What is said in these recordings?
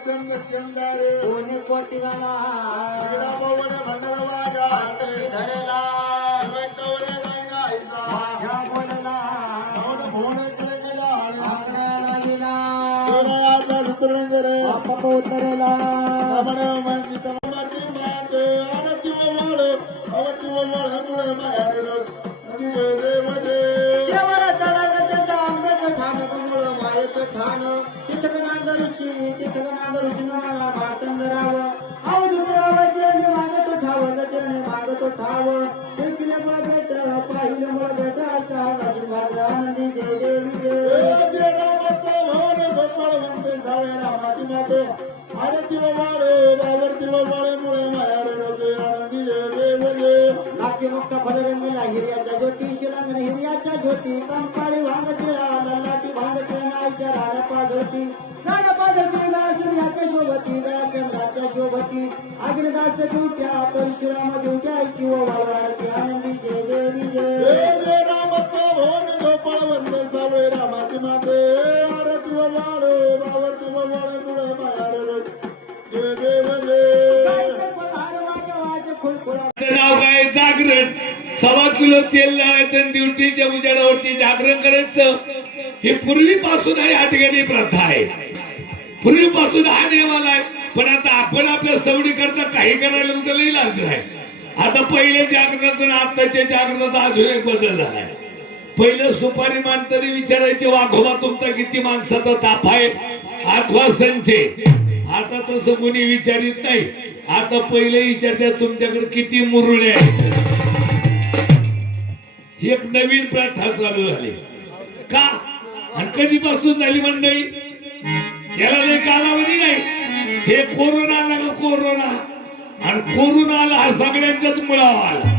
चंद चंदारे कोणी कोटीवाला पवन भंडार वाजा धरेला कवळे गायना ऐसा माझ्या बोलला भोन केले केला आपल्याला दिला आता सुतरंग रे बाप उतरला मन मंदित माती मात आरती वळ अवती वळ मुळे मायारे शेवर तळागत आंब्याचं ठाण मुळ मायेचं ठाण तिथक नांदऋषी तिथक नांदऋषी मला मार्तंडराव अवधुतराव चरणी मागतो ठाव चरणी मागतो ठाव देखल्यामुळे भेट पाहिल्यामुळे भेटायचा आशीर्वाद आनंदी जय देवी जय रामतो भवन गोपाळ म्हणते साळे रामाची माते आरती वळ बावरती वळ मुळे मायारे रोगे आनंदी जय जय नाकी मोक्का फलरंगला हिर्याच्या ज्योती शिलांगण हिर्याच्या ज्योती कंपाळी भांगटिळा लल्लाटी भांगटिळा नाईच्या राण्या पाझरती गळा सूर्याच्या शोभती गळा चंद्राच्या शोभती अग्निदास दिवट्या परशुराम दिवट्याची व आरती आनंदी जय देवी जय जय रामतो भवन गोपाळ वंदे सावळे रामाची माते आरती वळ बावरती वळ मुळे मायारे रोगे जय देव जय गायचं पधार वाजवाज खुळखुळा नाव काय जागरण 1.25 किलो तेल लावायचं ड्युटीच्या उजेडावरती जागरण करायचं हे पूर्वीपासून आहे या ठिकाणी प्रथा आहे पूर्वीपासून हा नियम आलाय पण आता आपण आपल्या सवडी करता काही करायला त्याला इलाज नाही आता पहिले जागरणात आणि आताच्या जागरणात अजून एक बदल झालाय पहिलं सुपारी मानताना विचारायचे वाघोबा तुमचा किती माणसाचा ताप आहे अथवा संचे आता तसं कोणी विचारित नाही आता पहिले विचारतात तुमच्याकडे किती मुरळे आहेत ही एक नवीन प्रथा चालू झाली का आणि कधीपासून झाली मंडळी याला लय कालावधी नाही हे कोरोना आला का कोरोना आणि कोरोना आला हा सगळ्यांच्याच मुळावा आला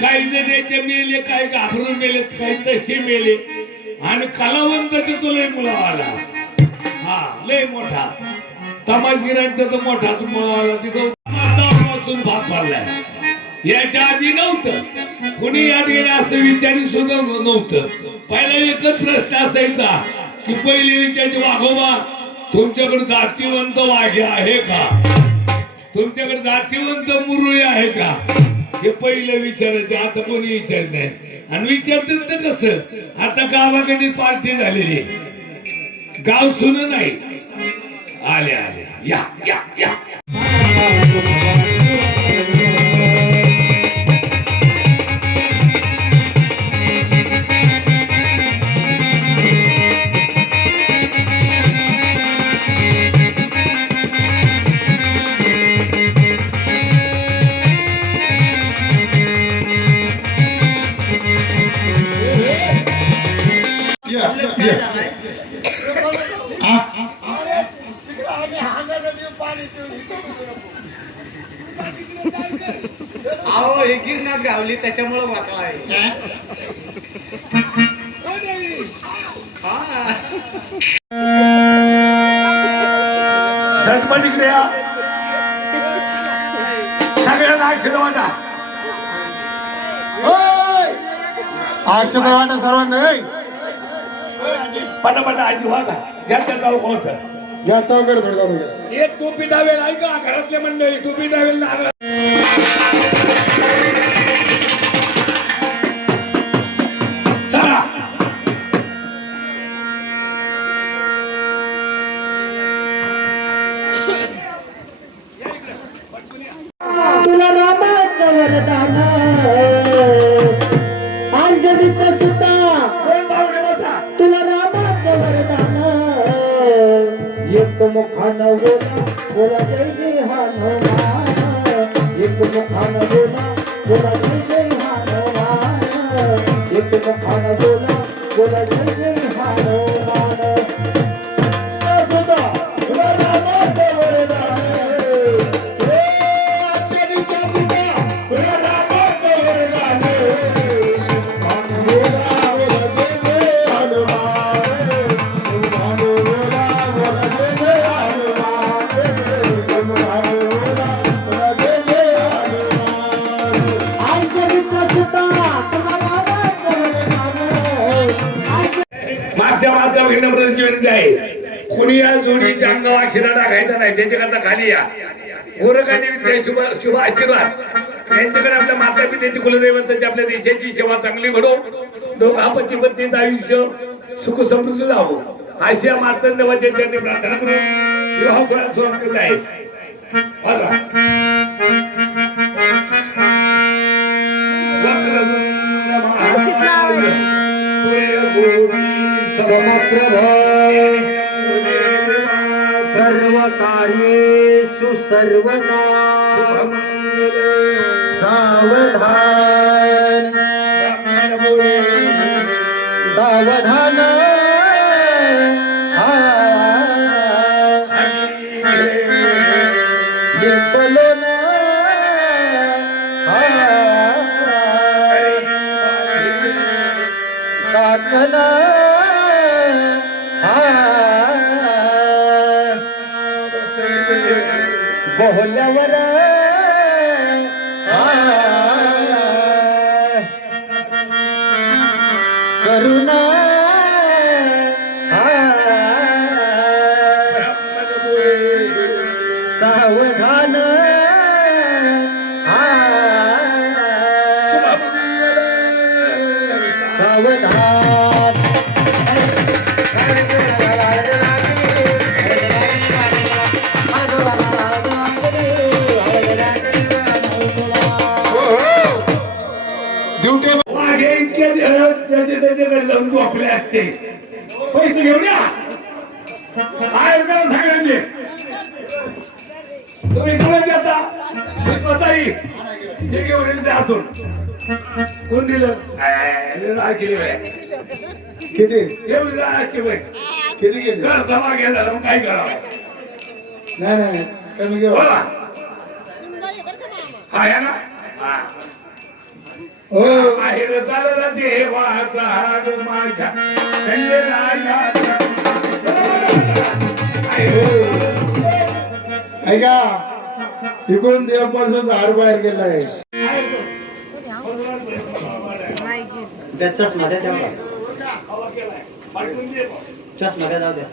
काही जण याचे मेले काही घाबरून मेले काही तसे मेले आणि कलावंत तो लय मुळावा आला हा लय मोठा तमाशगिरांचा तर मोठाच मुळावा तिथं वाचून भाग पाडलाय याच्या आधी नव्हतं कुणी या ठिकाणी असं विचारी सुद्धा नव्हतं पहिला एकच प्रश्न असायचा की पहिली विचारायची वाघोबा तुमच्याकडे जातीवंत वाघे आहे का तुमच्याकडे जातीवंत मुरळी आहे का हे पहिलं विचारायचं आता कोणी विचारत नाही आणि विचारतात तर कसं आता गावाकडे पार्टी झालेली गाव सुन नाही आले आले या या या अहो हे गिरनाथ गावली त्याच्यामुळे वाटला आहे झटपटीकडे या सगळ्यांना आशीर्वाद वाटा आशीर्वाद वाटा सर्वांना पटापटा आजी वाटा ज्याच्या जाऊ कोणतं घ्या चौकडे थोडं जाऊ घ्या एक टोपी डावेल ऐका घरातले मंडळी टोपी डावेल नारळ चला तुला रामाचं वरदान अंजनीचा सुद्धा तुला रामाचं वरदान एक मुखानं बोला बोला जय जय हनुमान एक मुखानं बोला बोला जय जय हनुमान एक मुखानं बोला बोला जय जय हनुमान तुला रामाचं वरदान मागच्या विनम्र आहे कोणी या जोडीच्या अंगावर अक्षरा टाकायचा नाही, त्यांच्याकरता खाली या. गोरखांनी विद्या शुभ शुभ आशीर्वाद यांच्याकडे आपल्या माता पित्याची कुलदैवताची आपल्या देशाची सेवा चांगली घडो, दोघा पती पत्नीचं आयुष्य सुख समृद्ध जावो अशी या मातंदेवाच्या चरणी प्रार्थना करून विवाह सोहळा सुरू करत आहे. बघा. समप्रभ सर्व कार्येषु सर्वदा सावधान सावधान बिंपलोना काकना बोहल्यावर करुणा सावधान सावधान वाघे इतके दिवस त्याच्याकडे जाऊन झोपले असते. पैसे घेऊन या काय रुपयाला सांगितले तुम्ही काय देता मी स्वतः येईल जे घेऊन येईल त्यातून कोण दिलं किती घेऊन किती गेले जमा गेला काय करावं. नाही नाही कमी घेऊ बोला हा या ना हा हो बाहेर चालला देवाचा हाड माझ्या खंडेरायाचा. ऐका इकडून देवपासून हार बाहेर गेलाय. चष्मा द्या तेवढा चष्मा द्या जाऊ द्या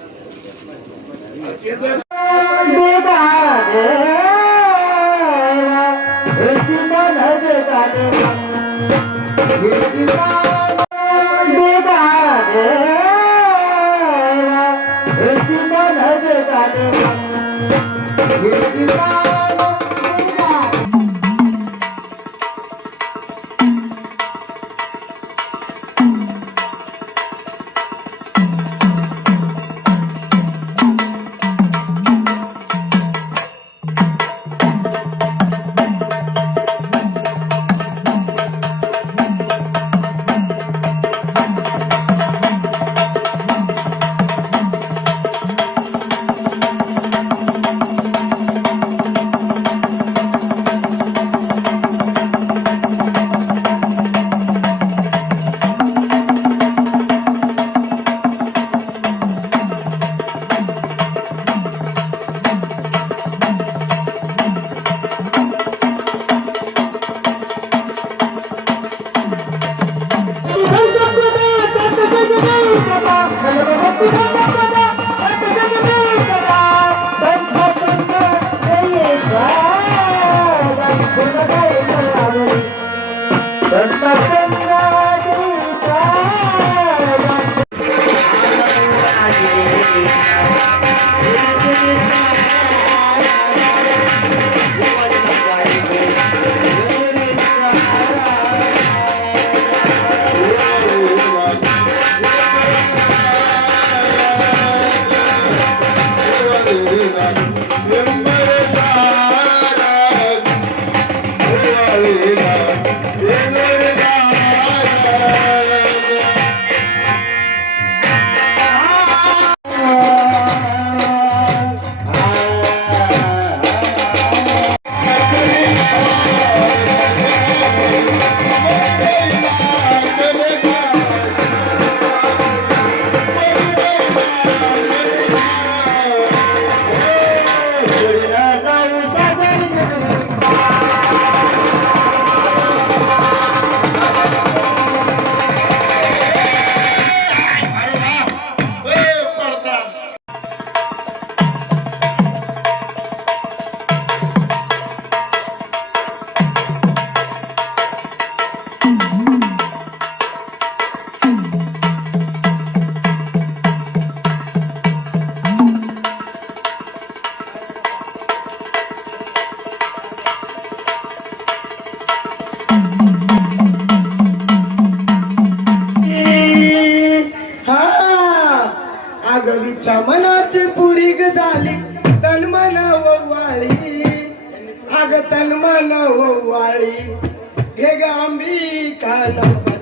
देवीच्या मनाची पुरी ग झाली तन मन वाळी अग तन मन वाळी घे ग अंबिका नवसा